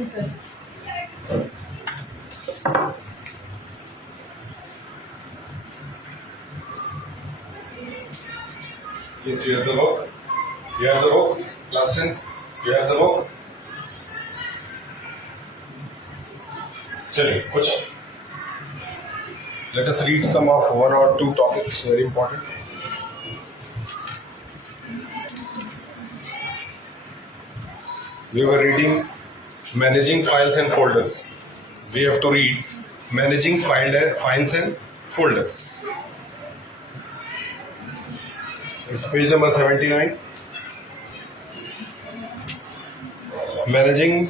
morning, sir. Yes, you have the book. You have the book. Class 10th. You have the book. चलिए कुछ. Let us read some of one or two topics very important. We were reading managing files and folders. We have to read managing files and folders. It's page number 79. Managing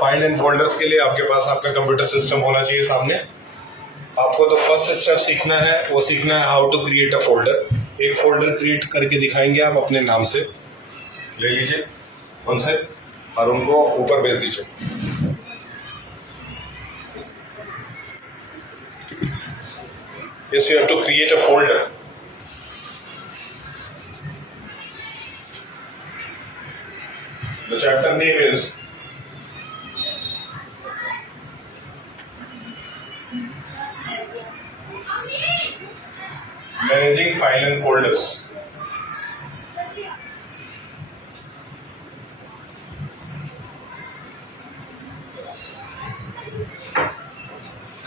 file and folders के लिए आपके पास आपका computer system होना चाहिए सामने. आपको तो first step सीखना है, वो सीखना है how to create a folder. एक फोल्डर क्रिएट करके दिखाएंगे आप अपने नाम से. ले लीजिए उनसे और उनको ऊपर भेज दीजिए. Yes, you have to create a folder. The chapter name is Managing File and Folders.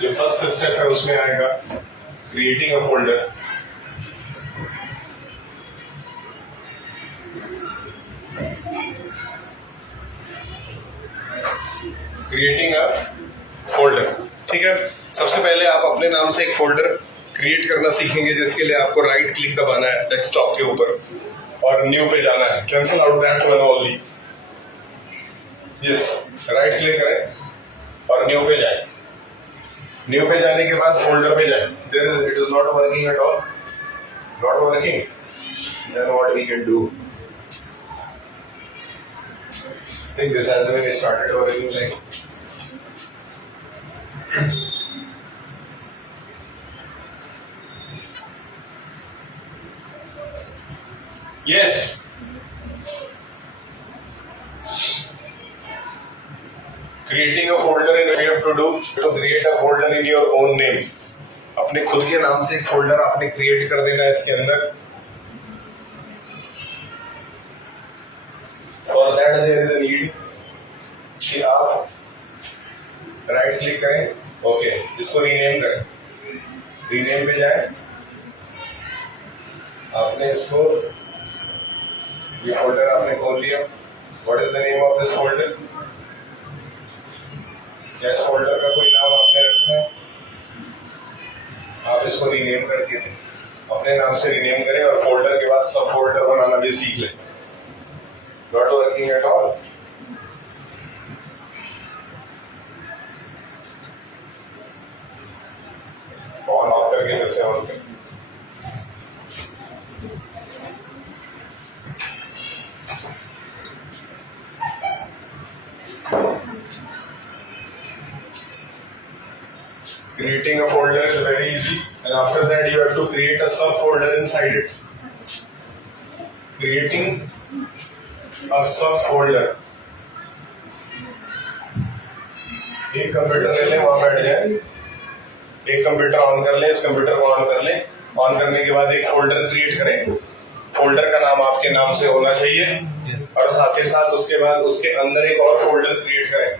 जो फर्स्ट स्टेप है उसमें आएगा creating a folder. Creating a folder. ठीक है, सबसे पहले आप अपने नाम से एक फोल्डर क्रिएट करना सीखेंगे, जिसके लिए आपको राइट क्लिक दबाना है डेस्कटॉप के ऊपर और न्यू पे जाना है. Cancel out that one only. Yes, right click करें और न्यू पे जाए. न्यू पे जाने के बाद फोल्डर पे जाए. It is not working at all. Not working. Then what we can do. I think this has been started working like yes. Creating a folder and we have to do to create a folder in your own name. अपने खुद के नाम से एक फोल्डर आपने क्रिएट कर देना है इसके अंदर. For that there is a need कि आप राइट क्लिक करें. ओके, इसको रीनेम करें. रीनेम पे जाएं. आपने इसको, ये फोल्डर आपने खोल लिया. What is the name of this folder? क्या इस फोल्डर का कोई नाम आपने रखा है? आप इसको रीनेम करके दें. अपने नाम से रीनेम करें और फोल्डर के बाद सब फोल्डर बनाना भी सीख लें. Not working at all. On off करके फिर से ऑन करें. Creating a folder is very easy, and after that you have to create a subfolder inside it. Creating a subfolder. एक कंप्यूटर ले लें, वहां बैठ जाए. एक कंप्यूटर ऑन कर लें, इस कंप्यूटर को ऑन कर लें. ऑन करने के बाद एक फोल्डर क्रिएट करें. फोल्डर का नाम आपके नाम से होना चाहिए. और साथ ही साथ उसके बाद उसके अंदर एक और फोल्डर क्रिएट करें.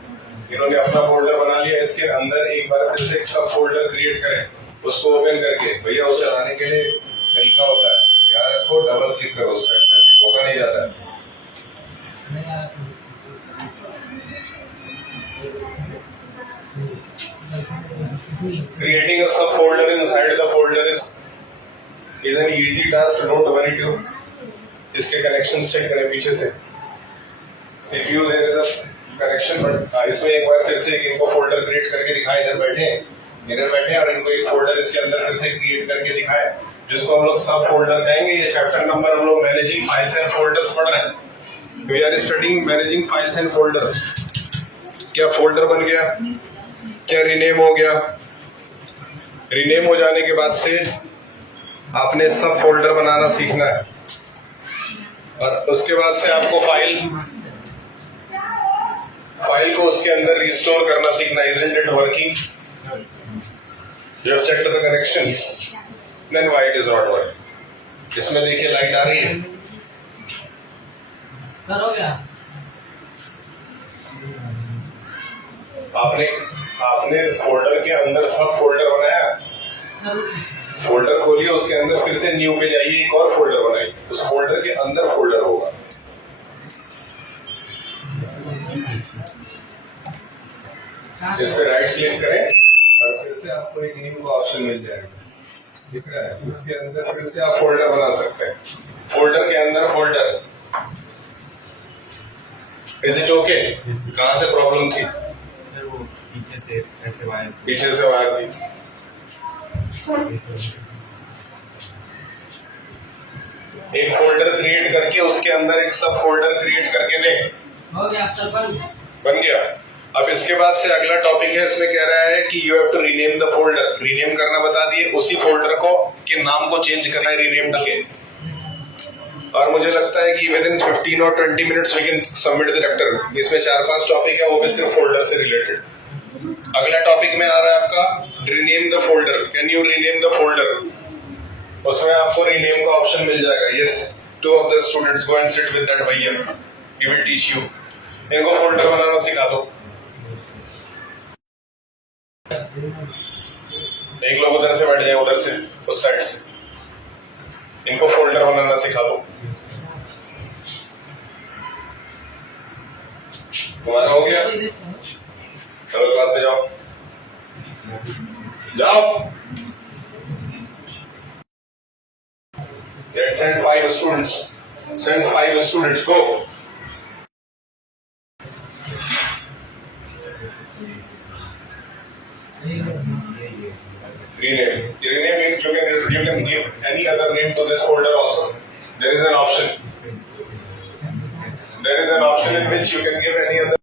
इन्होंने अपना फोल्डर बना लिया, इसके अंदर एक बार फिर से एक सब फोल्डर क्रिएट करें. उसको ओपन करके, भैया उसे चलाने के लिए तरीका होता है, याद रखो, डबल क्लिक करो उस पर, धोखा नहीं जाता है. Creating a subfolder inside the folder is an easy task. Don't worry too. इसके कनेक्शन चेक करें पीछे से. CPU there is a connection, but इसमें एक बार फिर से इनको फोल्डर क्रिएट करके दिखाएं. इधर बैठे और इनको एक फोल्डर इसके अंदर फिर से क्रिएट करके दिखाएं, जिसको हम लोग सब फोल्डर कहेंगे. ये चैप्टर नंबर हम लोग मैनेजिंग फाइल्स एंड फोल्डर्स पढ़ रहे हैं. We are studying managing files and folders. क्या फोल्डर बन गया? क्या रीनेम हो गया? रीनेम हो जाने के बाद से आपने सब फोल्डर बनाना सीखना है. और उसके बाद से आपको फाइल फाइल को उसके अंदर रिस्टोर करना सीखना. Isn't it working? You have checked the connections. Then why it is not working? इसमें देखिए लाइट आ रही है. सर हो गया. आपने फोल्डर के अंदर सब फोल्डर बनाया. फोल्डर खोलिए, उसके अंदर फिर से न्यू पे जाइए, एक और फोल्डर बनाइए. उस फोल्डर के अंदर फोल्डर होगा. इस पे राइट क्लिक करें और फिर से आपको एक न्यू का ऑप्शन मिल जाएगा. दिख रहा है? इसके अंदर फिर से आप फोल्डर बना सकते हैं. फोल्डर के अंदर फोल्डर. Is it okay? कहाँ से प्रॉब्लम थी? सर वो पीछे से ऐसे वायर थी. एक फोल्डर क्रिएट करके उसके अंदर एक सब फोल्डर क्रिएट करके दें. हो गया सर. बन गया. अब इसके बाद से अगला टॉपिक है. इसमें कह रहा है कि you have to rename the folder. Rename करना बता दिए. उसी फोल्डर को के नाम को चेंज करना है रीनेम करके. और मुझे लगता है कि विद इन 15 और 20 minutes we can submit the chapter. इसमें 4-5 टॉपिक है, वो भी सिर्फ फोल्डर से रिलेटेड. अगला टॉपिक में आ रहा है आपका rename the folder. Can you rename the folder? उसमें आपको रीनेम का ऑप्शन मिल जाएगा. Yes, 2 of the students go and sit with that भैया. He will teach you. इनको फोल्डर बनाना सिखा दो. एक लोग उधर से बैठ जाए, उधर से, उस साइड से. इनको फोल्डर बनाना सिखा दो. तुम्हारा हो गया? चलो क्लास में जाओ. Let's send 5 students. Send 5 students. Go. Rename. You can give any other name to this folder also. There is an option. There is an option in which you can give any other.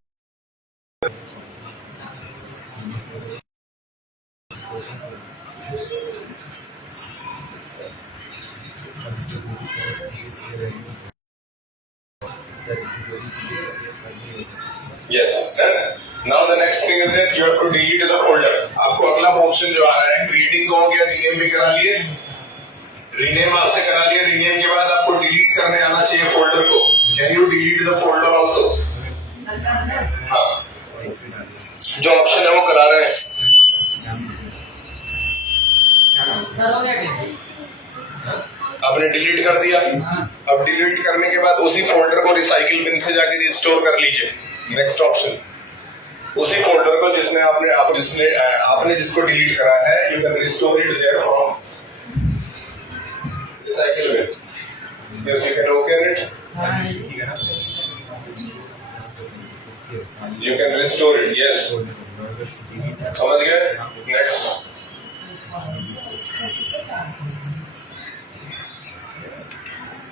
Yes. Now the next thing is that you have to delete the folder. आपको अगला ऑप्शन जो आ रहा है, क्रिएटिंग का हो गया, रीनेम भी करा लिए. रीनेम आपसे करा लिए. रीनेम के बाद आपको डिलीट करने आना चाहिए फोल्डर को. Can you delete the folder also? हाँ, जो ऑप्शन है वो करा रहे हैं. सर हो गया. आपने डिलीट कर दिया. अब डिलीट करने के बाद उसी फोल्डर को रिसाइकिल बिन से जाके रिस्टोर कर लीजिए. Next option. उसी फोल्डर को आपने जिसको डिलीट करा है, you can restore it there from recycle bin. Yes, you can open it. You can restore it. Yes, समझ गए? नेक्स्ट.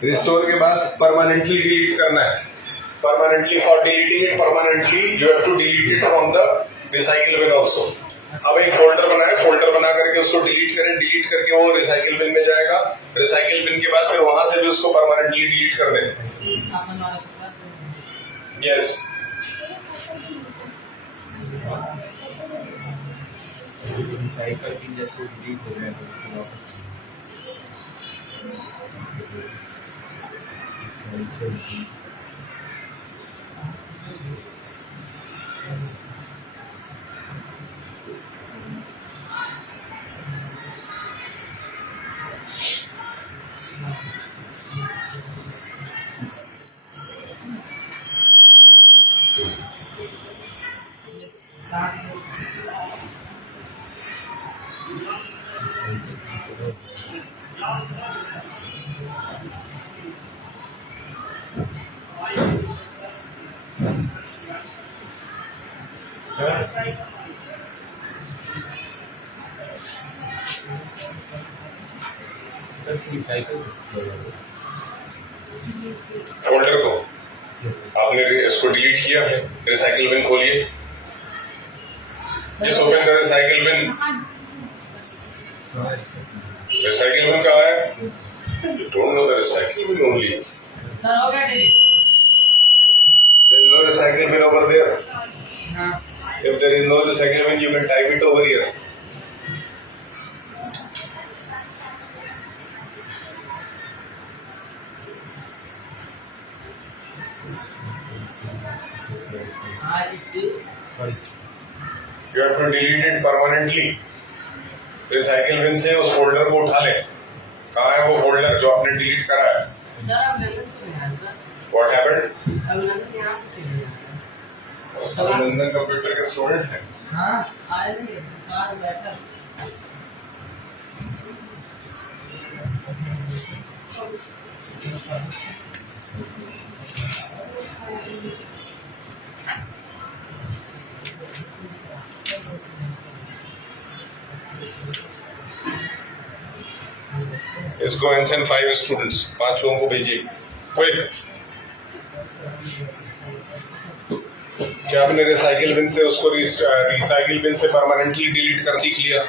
रिस्टोर के बाद परमानेंटली डिलीट करना है. Permanently, for deleting it permanently you have to delete it from the recycle bin also. अब एक फोल्डर बनाए. फोल्डर बना करके उसको डिलीट करें. डिलीट करके वो रिसाइकिल बिन में जाएगा. रिसाइकिल बिन के बाद फिर वहां से भी उसको परमानेंटली डिलीट कर दें. यस. रिसाइकिल बिन जैसे डिलीट हो गया तो फोल्डर को आपने इसको डिलीट किया. रिसाइकिल बिन खोलिए. जिस open the recycle bin. Recycle bin कहाँ है? You don't know the recycle bin only. Sir हो गया delete. There is no recycle bin over there? हाँ If there is no recycle bin, you can type it over here. हाँ इससे Sorry. You have to delete it permanently. Recycle bin से उस फोल्डर को उठा ले. कहाँ है वो फोल्डर जो आपने डिलीट करा है? सर अब लंदन तो नहीं है सर What happened? अब लंदन यहाँ पे नहीं है अभिनंदन कंप्यूटर के स्टूडेंट हैं. हाँ आए नहीं कार बैठा इसको एंसन 5 स्टूडेंट्स 5 लोगों को भेजिए. क्विक. क्या आपने रिसाइकिल बिन से उसको रिसाइकिल बिन से परमानेंटली डिलीट कर सीख लिया?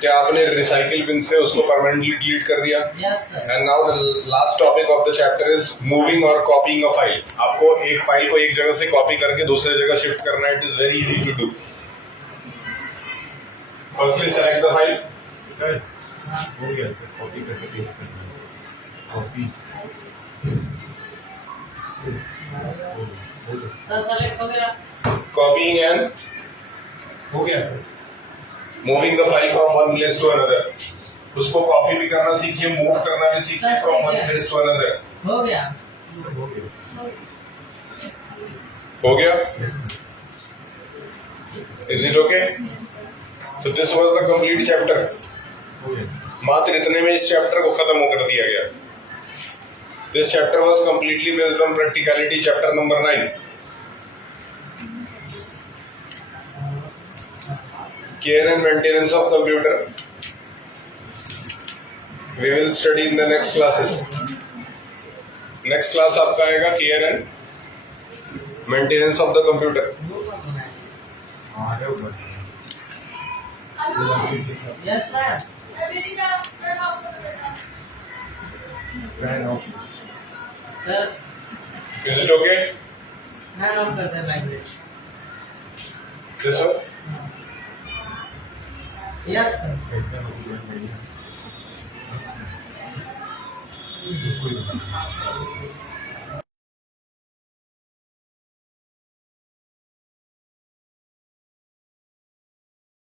क्या आपने रिसाइकिल बिन से उसको परमानेंटली डिलीट कर दिया? Yes sir and now the last topic of the chapter is moving और कॉपीइंग अ फाइल. आपको एक फाइल को एक जगह से कॉपी करके दूसरी जगह शिफ्ट करना है. It is very easy to do. Firstly select the file. Sir, हो गया सर. कॉपी करके पेस्ट करना है. कॉपी. सर सेलेक्ट हो गया कॉपीइंग एंड हो गया sir. Moving the file from one place to another. उसको कॉपी भी करना सीखिए, मूव करना भी सीखिए सर, फ्रॉम सीख वन गया. Place to another. हो गया हो गया. हो गया? Yes, sir. Is it okay? तो this was the complete chapter. हो गया. मात्र इतने में इस चैप्टर को खत्म कर दिया गया. This chapter was completely based on practicality. Chapter number 9. Care and maintenance of computer. We will study in the next classes. Next class आपका आएगा care and maintenance of the computer. हाँ है ऊपर. Yes ma'am Fan off. Sir Is it okay? Hand of करते हैं library This one? Yes sir ऐसा डॉक्यूमेंट बढ़िया. कोई